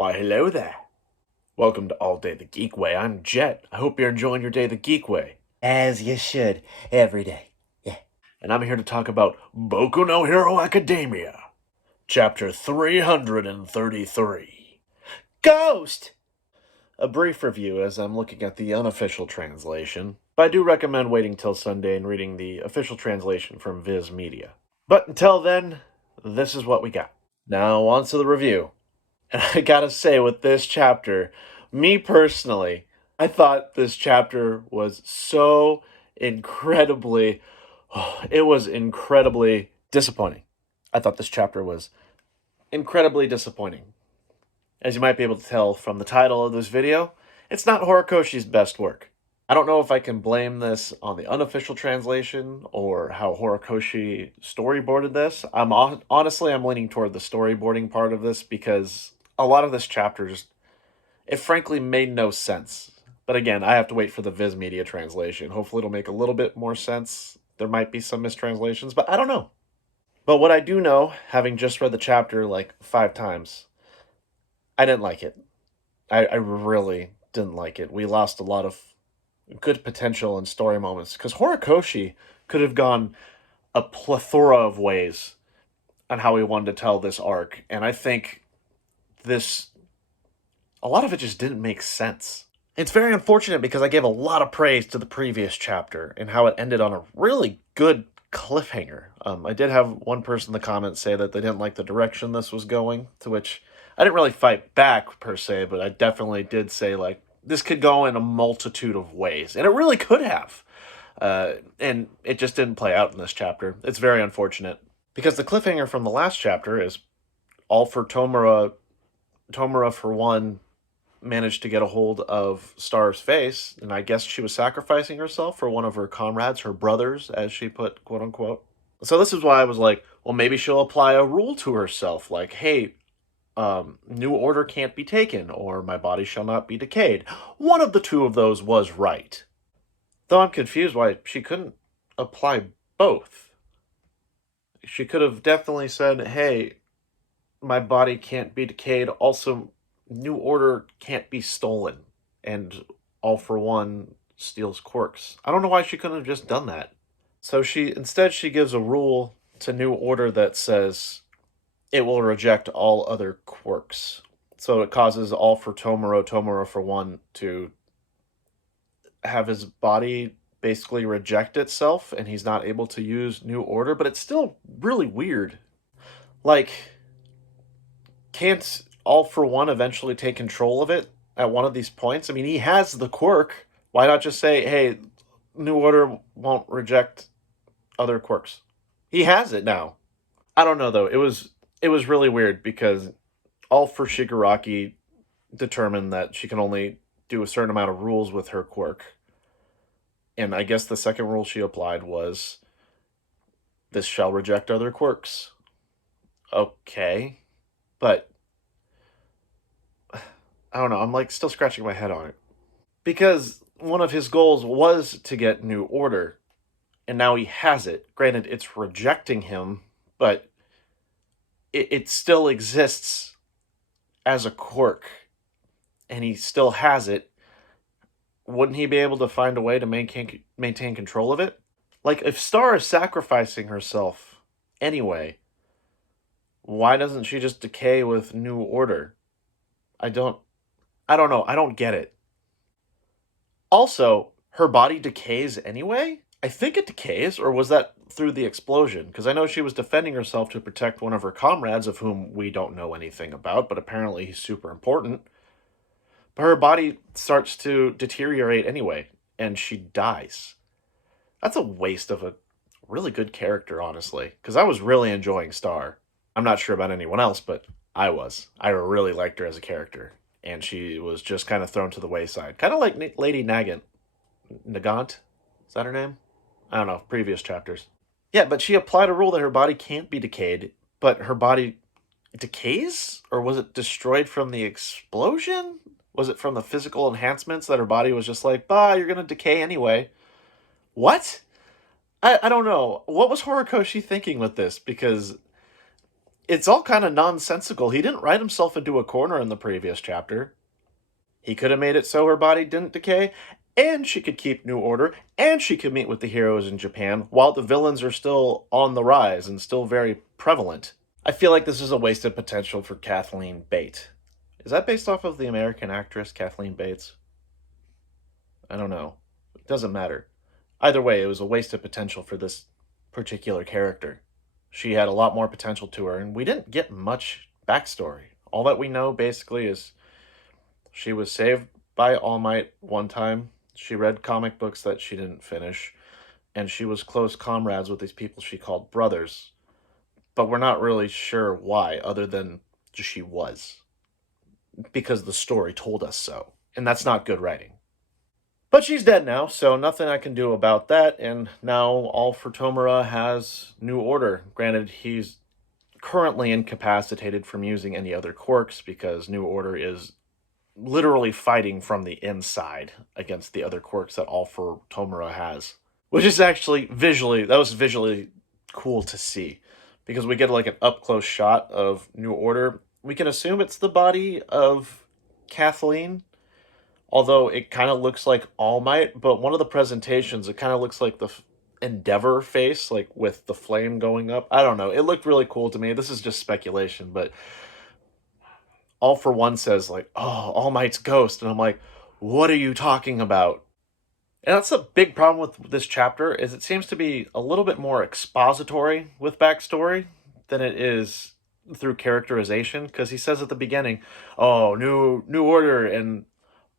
Why, hello there. Welcome to All Day the Geek Way. I'm Jet. I hope you're enjoying your day the Geek Way. As you should, every day. Yeah. And I'm here to talk about Boku no Hero Academia, Chapter 333. Ghost! A brief review as I'm looking at the unofficial translation, but I do recommend waiting till Sunday and reading the official translation from Viz Media. But until then, this is what we got. Now, on to the review. And I gotta say, with this chapter, me personally, I thought this chapter was so incredibly, it was incredibly disappointing. I thought this chapter was incredibly disappointing. As you might be able to tell from the title of this video, it's not Horikoshi's best work. I don't know if I can blame this on the unofficial translation or how Horikoshi storyboarded this. Honestly, I'm leaning toward the storyboarding part of this because a lot of this chapter it frankly made no sense. But again, I have to wait for the Viz Media translation. Hopefully it'll make a little bit more sense. There might be some mistranslations, but I don't know. But what I do know, having just read the chapter like 5 times, I didn't like it. I really didn't like it. We lost a lot of good potential and story moments because Horikoshi could have gone a plethora of ways on how he wanted to tell this arc, and I think a lot of it just didn't make sense. It's very unfortunate because I gave a lot of praise to the previous chapter and how it ended on a really good cliffhanger. I did have one person in the comments say that they didn't like the direction this was going, to which I didn't really fight back per se, but I definitely did say, like, this could go in a multitude of ways, and it really could have. And it just didn't play out in this chapter. It's very unfortunate because the cliffhanger from the last chapter is all for Tomura. Tomura, for one, managed to get a hold of Star's face, and I guess she was sacrificing herself for one of her comrades, her brothers, as she put, quote unquote. So this is why I was like, well, maybe she'll apply a rule to herself, like, hey, new order can't be taken, or my body shall not be decayed. One of the two of those was right. Though I'm confused why she couldn't apply both. She could have definitely said, hey, my body can't be decayed, also new order can't be stolen, and all for one steals quirks. I don't know why she couldn't have just done that. So she gives a rule to new order that says it will reject all other quirks. So it causes all for Tomura for one to have his body basically reject itself and he's not able to use new order, but it's still really weird. Like, can't all for one eventually take control of it at one of these points? I mean, he has the quirk. Why not just say, hey, New Order won't reject other quirks? He has it now. I don't know though. It was really weird because all for Shigaraki determined that she can only do a certain amount of rules with her quirk. And I guess the second rule she applied was this shall reject other quirks. Okay. But I don't know, I'm like still scratching my head on it. Because one of his goals was to get New Order, and now he has it. Granted, it's rejecting him, but it still exists as a quirk, and he still has it. Wouldn't he be able to find a way to maintain control of it? Like, if Star is sacrificing herself anyway, why doesn't she just decay with New Order? I don't know. I don't get it. Also, her body decays anyway? I think it decays, or was that through the explosion? Because I know she was defending herself to protect one of her comrades, of whom we don't know anything about, but apparently he's super important. But her body starts to deteriorate anyway, and she dies. That's a waste of a really good character, honestly, because I was really enjoying Star. I'm not sure about anyone else, but I was. I really liked her as a character, and she was just kind of thrown to the wayside. Kind of like Lady Nagant. Nagant? Is that her name? I don't know, previous chapters. Yeah, but she applied a rule that her body can't be decayed, but her body decays? Or was it destroyed from the explosion? Was it from the physical enhancements that her body was just like, bah, you're gonna decay anyway? What? I don't know. What was Horikoshi thinking with this? Because It's all kind of nonsensical. He didn't write himself into a corner in the previous chapter. He could have made it so her body didn't decay, and she could keep New Order, and she could meet with the heroes in Japan while the villains are still on the rise and still very prevalent. I feel like this is a wasted potential for Kathleen Bate. Is that based off of the American actress Kathleen Bates? I don't know. It doesn't matter. Either way, it was a wasted potential for this particular character. She had a lot more potential to her, and we didn't get much backstory. All that we know basically is she was saved by All Might one time. She read comic books that she didn't finish, and she was close comrades with these people she called brothers. But we're not really sure why, other than she was. Because the story told us so. And that's not good writing. But she's dead now, so nothing I can do about that, and now all for Tomura has New Order. Granted, he's currently incapacitated from using any other quirks because New Order is literally fighting from the inside against the other quirks that All for Tomura has. Which is actually that was visually cool to see. Because we get like an up-close shot of New Order. We can assume it's the body of Kathleen, although it kind of looks like All Might, but one of the presentations, it kind of looks like the Endeavor face, like with the flame going up. I don't know. It looked really cool to me. This is just speculation, but All for One says, like, oh, All Might's ghost. And I'm like, what are you talking about? And that's a big problem with this chapter, is it seems to be a little bit more expository with backstory than it is through characterization, because he says at the beginning, oh, new order and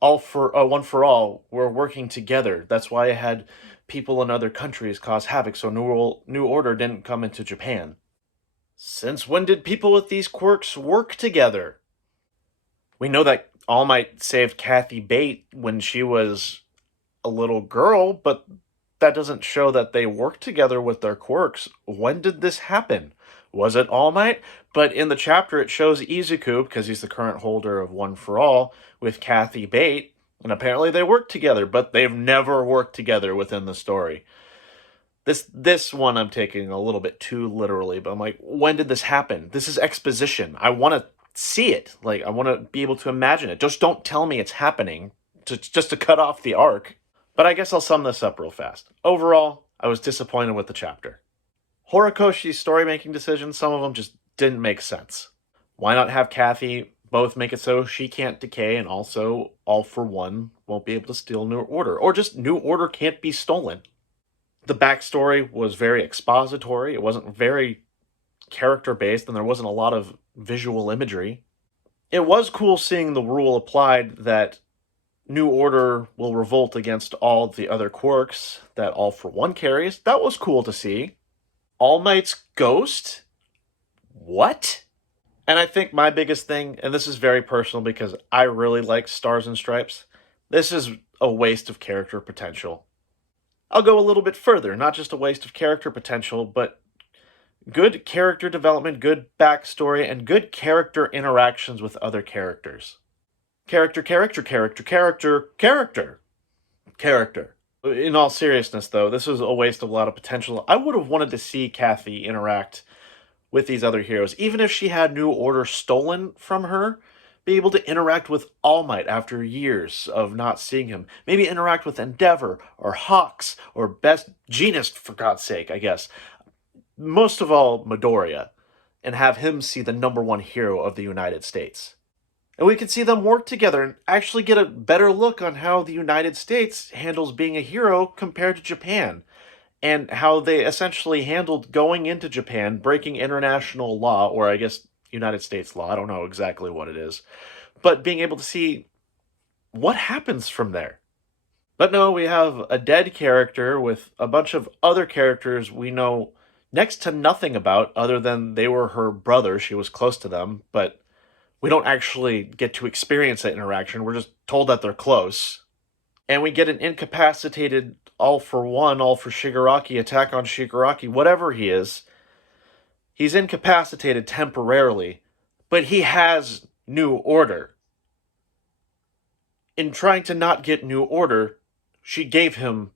all for one for all, we're working together. That's why I had people in other countries cause havoc, so new order didn't come into Japan. Since when did people with these quirks work together? We know that All Might saved Kathy Bate when she was a little girl, but that doesn't show that they worked together with their quirks. When did this happen? Was it All Might? But in the chapter, it shows Izuku, because he's the current holder of One for All, with Kathy Bate, and apparently they worked together, but they've never worked together within the story. This one I'm taking a little bit too literally, but I'm like, when did this happen? This is exposition. I want to see it. Like, I want to be able to imagine it. Just don't tell me it's happening just to cut off the arc. But I guess I'll sum this up real fast. Overall, I was disappointed with the chapter. Horikoshi's story-making decisions, some of them just didn't make sense. Why not have Kathy both make it so she can't decay, and also All for One won't be able to steal New Order? Or just New Order can't be stolen. The backstory was very expository. It wasn't very character-based, and there wasn't a lot of visual imagery. It was cool seeing the rule applied that New Order will revolt against all the other quirks that All for One carries. That was cool to see. All Might's ghost? What? And I think my biggest thing, and this is very personal because I really like Stars and Stripes, this is a waste of character potential. I'll go a little bit further, not just a waste of character potential, but good character development, good backstory, and good character interactions with other characters. Character. In all seriousness, though, this was a waste of a lot of potential. I would have wanted to see Kathy interact with these other heroes. Even if she had New Order stolen from her, be able to interact with All Might after years of not seeing him. Maybe interact with Endeavor, or Hawks, or Best Jeanist, for God's sake, I guess. Most of all, Midoriya, and have him see the #1 hero of the United States. And we could see them work together and actually get a better look on how the United States handles being a hero compared to Japan, and how they essentially handled going into Japan, breaking international law, or I guess United States law, I don't know exactly what it is, but being able to see what happens from there. But no, we have a dead character with a bunch of other characters we know next to nothing about, other than they were her brother, she was close to them, but we don't actually get to experience that interaction. We're just told that they're close. And we get an incapacitated All for One, All for Shigaraki, attack on Shigaraki, whatever he is. He's incapacitated temporarily, but he has New Order. In trying to not get New Order, she gave him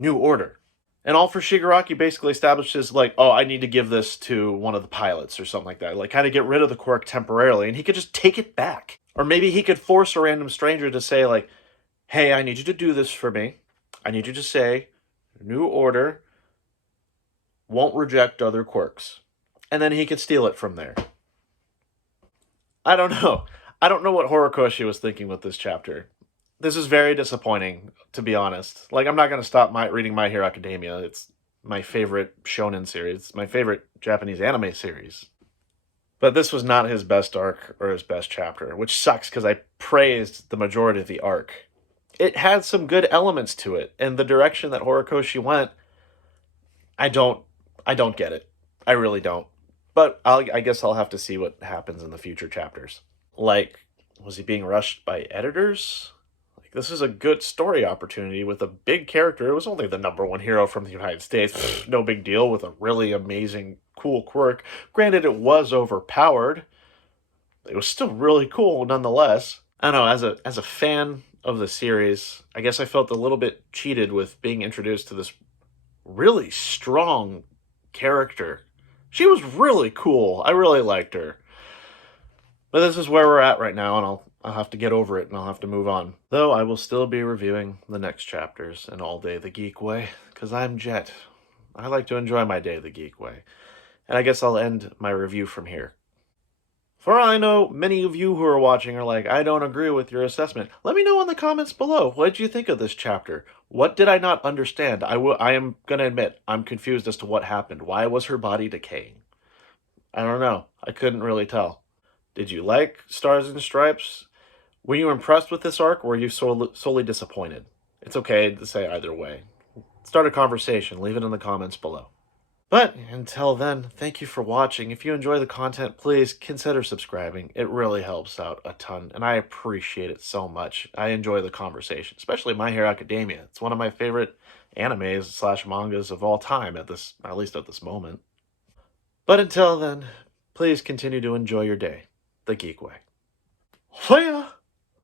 New Order. And all for Shigaraki basically establishes, like, oh, I need to give this to one of the pilots or something like that. Like, kind of get rid of the quirk temporarily, and he could just take it back. Or maybe he could force a random stranger to say, like, hey, I need you to do this for me. I need you to say, New Order won't reject other quirks. And then he could steal it from there. I don't know. I don't know what Horikoshi was thinking with this chapter. This is very disappointing, to be honest. Like, I'm not going to stop reading My Hero Academia. It's my favorite shonen series. It's my favorite Japanese anime series. But this was not his best arc or his best chapter, which sucks because I praised the majority of the arc. It had some good elements to it, and the direction that Horikoshi went, I don't get it. I really don't. But I guess I'll have to see what happens in the future chapters. Like, was he being rushed by editors? Like, this is a good story opportunity with a big character. It was only the #1 hero from the United States. No big deal, with a really amazing, cool quirk. Granted, it was overpowered. It was still really cool nonetheless. I don't know, as a fan of the series, I guess I felt a little bit cheated with being introduced to this really strong character. She was really cool. I really liked her. But this is where we're at right now, and I'll have to get over it, and I'll have to move on. Though I will still be reviewing the next chapters in All Day the Geek Way, because I'm Jet. I like to enjoy my day the geek way. And I guess I'll end my review from here. For all I know, many of you who are watching are like, I don't agree with your assessment. Let me know in the comments below. What did you think of this chapter? What did I not understand? I am going to admit, I'm confused as to what happened. Why was her body decaying? I don't know. I couldn't really tell. Did you like Stars and Stripes? Were you impressed with this arc, or were you solely disappointed? It's okay to say either way. Start a conversation. Leave it in the comments below. But until then, thank you for watching. If you enjoy the content, please consider subscribing. It really helps out a ton, and I appreciate it so much. I enjoy the conversation, especially My Hero Academia. It's one of my favorite animes / mangas of all time at least at this moment. But until then, please continue to enjoy your day the geek way. See ya!